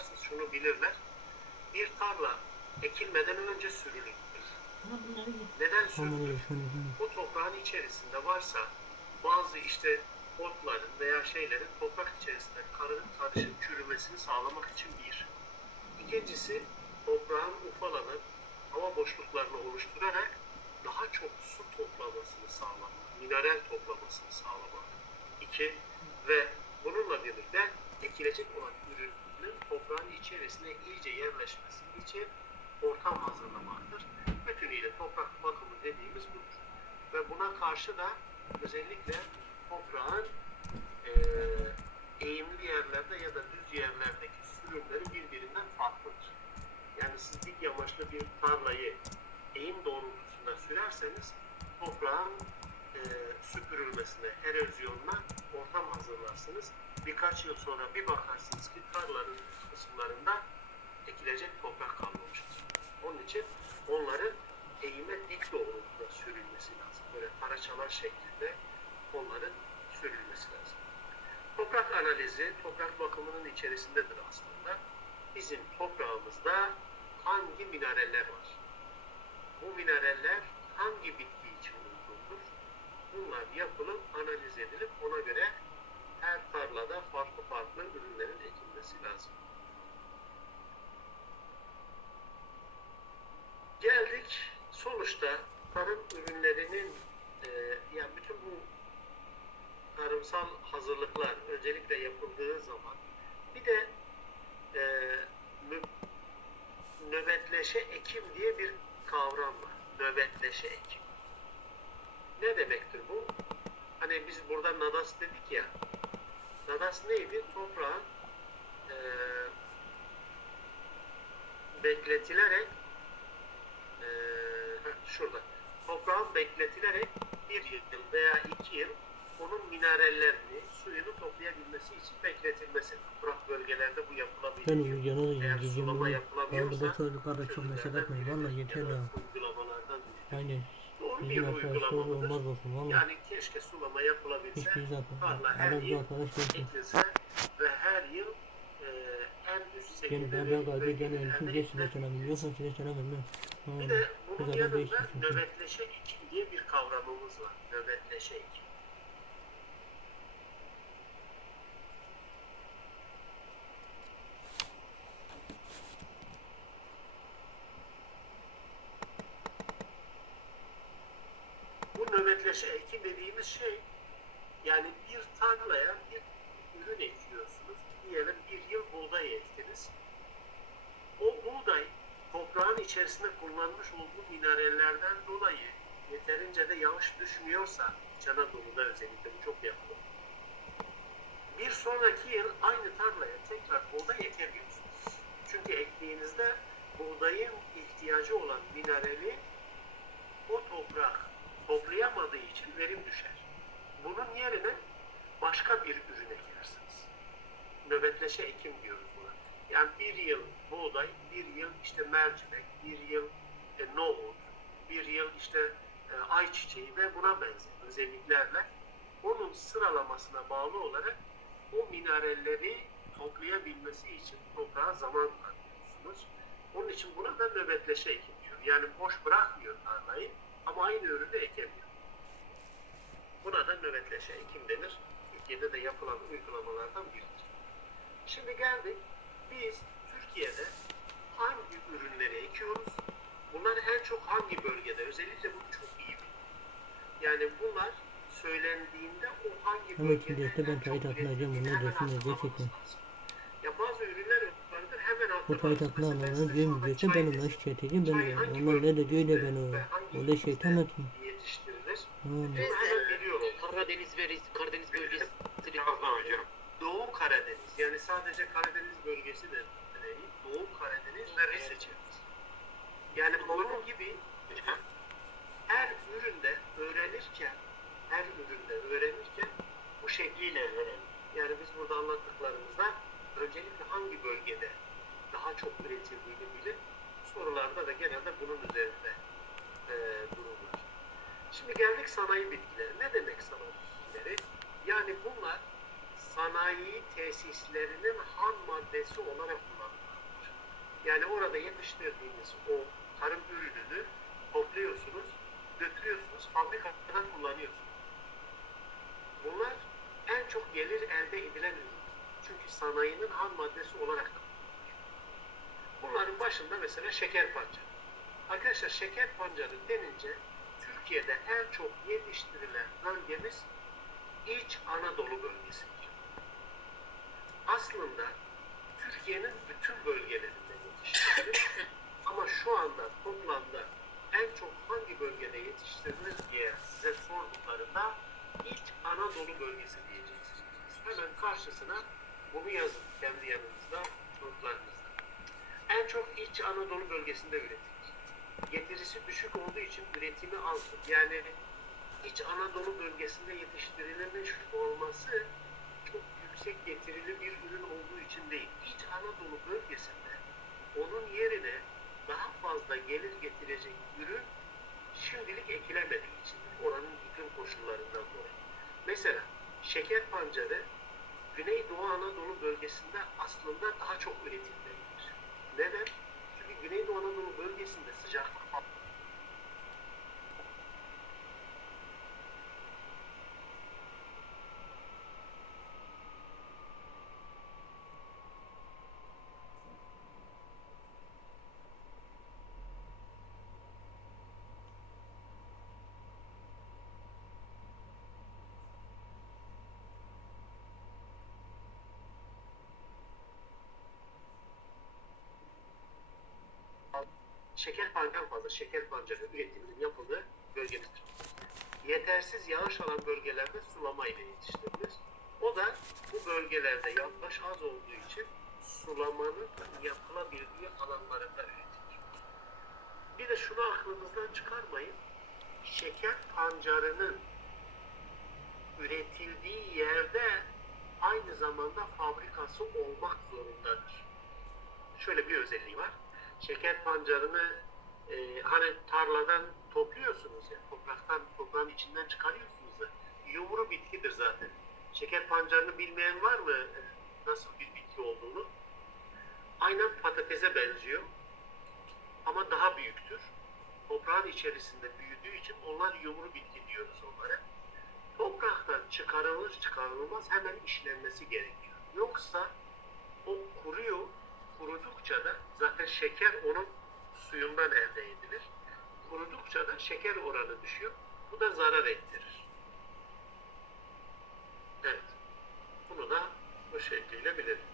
bakarsanız şunu bilirler. Bir tarla ekilmeden önce sürülür. Neden sürülür? Bu toprağın içerisinde varsa bazı işte otların veya şeylerin toprak içerisinde karı- karışık çürümesini sağlamak için bir. İkincisi toprağın ufalanıp hava boşluklarını oluşturarak daha çok su toplamasını sağlamak, mineral toplamasını sağlamak. İki ve bununla birlikte ekilecek olan ürünün toprağın içerisine iyice yerleşmesi için ortam hazırlamaktır. Bütünüyle toprak bakımı dediğimiz budur. Ve buna karşı da özellikle toprağın eee, eğimli yerlerde ya da düz yerlerdeki sürümleri birbirinden farklıdır. Yani siz dik yamaçlı bir tarlayı eğim doğrultusunda sürerseniz toprağın eee, süpürülmesine, erozyonuna ortam hazırlarsınız. Birkaç yıl sonra bir bakarsınız ki tarlanın kısımlarında ekilecek toprak kalmamıştır. Onun için onların eğime dik doğrultuda sürülmesi lazım. Böyle paraçalar şeklinde onların sürülmesi lazım. Toprak analizi, toprak bakımının içerisindedir aslında. Bizim toprağımızda hangi mineraller var? Bu mineraller hangi bitki için uygundur? Bunlar yapılıp analiz edilip ona göre her tarlada farklı farklı ürünlerin ekilmesi lazım. Geldik sonuçta tarım ürünlerinin e, yani bütün bu tarımsal hazırlıklar öncelikle yapıldığı zaman bir de e, nö- nöbetleşe ekim diye bir kavram var. Nöbetleşe ekim. Ne demektir bu? Hani biz burada nadas dedik ya. Nadas neydi? Toprağın e, bekletilerek e, şurada toprağın bekletilerek bir yıl veya iki yıl onun minerallerini, suyunu toplayabilmesi için bekletilmesi. Kurak bölgelerde bu yapılabiliyor. Benim yanına Eğer gideceğim. sulama yapılamıyorsa çok mesele etmeyin. Valla yeter ya. Uygulamalardan. Aynen. Bir arkadaşlar olmaz olsun valla. Yani keşke sulama yapılabilse, Hiçbir zaten. tarla her Adam yıl arkadaş ekilse ve her yıl e, en üst seviyede ben ben bölgenin gene için geç çalamıyorum. Yoksa size çalamıyorum ben. Bir de bunun yanında nöbetleşe ekim diye bir kavramımız var. Nöbetleşe ekim. Nöbetleşe ekim dediğimiz şey yani bir tarlaya bir ürün ekiyorsunuz. Diyelim bir yıl buğday ektiniz. O buğday toprağın içerisinde kullanmış olduğu minerallerden dolayı yeterince de yağış düşmüyorsa İç Anadolu'da özellikle çok yapılır. Bir sonraki yıl aynı tarlaya tekrar buğday ekebiliyorsunuz. Çünkü ektiğinizde buğdayın ihtiyacı olan minerali o toprak toplayamadığı için verim düşer. Bunun yerine başka bir ürün ekersiniz. Nöbetleşe ekim diyoruz buna. Yani bir yıl buğday, bir yıl işte mercimek, bir yıl e, nohut, bir yıl işte e, ayçiçeği ve buna benzer özelliklerle onun sıralamasına bağlı olarak o mineralleri toplayabilmesi için toprağa zaman tanıyorsunuz. Onun için buna da nöbetleşe ekim diyor. Yani boş bırakmıyor tarlayı ama aynı ürünü ekemiyor. Buna da nöbetleşe ekim denir. Türkiye'de de yapılan uygulamalardan biridir. Şimdi geldik. Biz Türkiye'de hangi ürünleri ekiyoruz? Bunlar en çok hangi bölgede? Özellikle bunu çok iyi bilin. Yani bunlar söylendiğinde o hangi Ama bölgede şimdi işte ben kayıt onu hemen resimle lazım. Ya bazı ürünler Bu hatırlamamız. payitahtını Mesela ben desem. şikayet edeceğim. Ben onlar ne de diyor ne bölgede ben o. hangi Öyle şeytan atayım. biliyorum. Karadeniz ve Karadeniz bölgesi hocam. Doğu Karadeniz yani sadece Karadeniz bölgesi de değil. Doğu Karadeniz ve Rize çevresi. Yani bunun gibi her üründe öğrenirken her üründe öğrenirken bu şekliyle öğrenir. Yani biz burada anlattıklarımızda öncelikle hangi bölgede daha çok üretildiğini bilip sorularda da genelde bunun üzerinde e, durulur. Şimdi geldik sanayi bitkileri. Ne demek sanayi bitkileri? Yani bunlar sanayi tesislerinin ham maddesi olarak kullanılır. Yani orada yetiştirdiğiniz o tarım ürününü topluyorsunuz, götürüyorsunuz, fabrikadan kullanıyorsunuz. Bunlar en çok gelir elde edilen ürün. Çünkü sanayinin ham maddesi olarak başında mesela şeker pancarı. Arkadaşlar şeker pancarı denince Türkiye'de en çok yetiştirilen bölgemiz İç Anadolu bölgesidir. Aslında Türkiye'nin bütün bölgelerinde yetiştirilir. Ama şu anda toplamda en çok hangi bölgede yetiştirilir diye size sorduklarında İç Anadolu bölgesi diyeceksiniz. Hemen karşısına bunu yazın kendi yanınızda, notlarınızda. İç Anadolu bölgesinde üretilir. Getirisi düşük olduğu için üretimi azdır. Yani İç Anadolu bölgesinde yetiştirilmiş olması çok yüksek getirili bir ürün olduğu için değil. İç Anadolu bölgesinde onun yerine daha fazla gelir getirecek ürün şimdilik ekilemediği için oranın iklim koşullarından dolayı. Mesela şeker pancarı Güneydoğu Anadolu bölgesinde aslında daha çok üretilmelidir. Neden? Çünkü Güneydoğu Anadolu bölgesinde sıcaklık şeker pancarı fazla şeker pancarı üretiminin yapıldığı bölgedir. Yetersiz yağış alan bölgelerde sulama ile yetiştirilir. O da bu bölgelerde yağış az olduğu için sulamanın yapılabildiği alanlarında üretilir. Bir de şunu aklınızdan çıkarmayın. Şeker pancarının üretildiği yerde aynı zamanda fabrikası olmak zorundadır. Şöyle bir özelliği var şeker pancarını e, hani tarladan topluyorsunuz ya topraktan toprağın içinden çıkarıyorsunuz da yumru bitkidir zaten. Şeker pancarını bilmeyen var mı e, nasıl bir bitki olduğunu? Aynen patatese benziyor ama daha büyüktür. Toprağın içerisinde büyüdüğü için onlar yumru bitki diyoruz onlara. Topraktan çıkarılır çıkarılmaz hemen işlenmesi gerekiyor. Yoksa o kuruyor, kurudukça da zaten şeker onun suyundan elde edilir. Kurudukça da şeker oranı düşüyor. Bu da zarar ettirir. Evet. Bunu da bu şekliyle bilelim.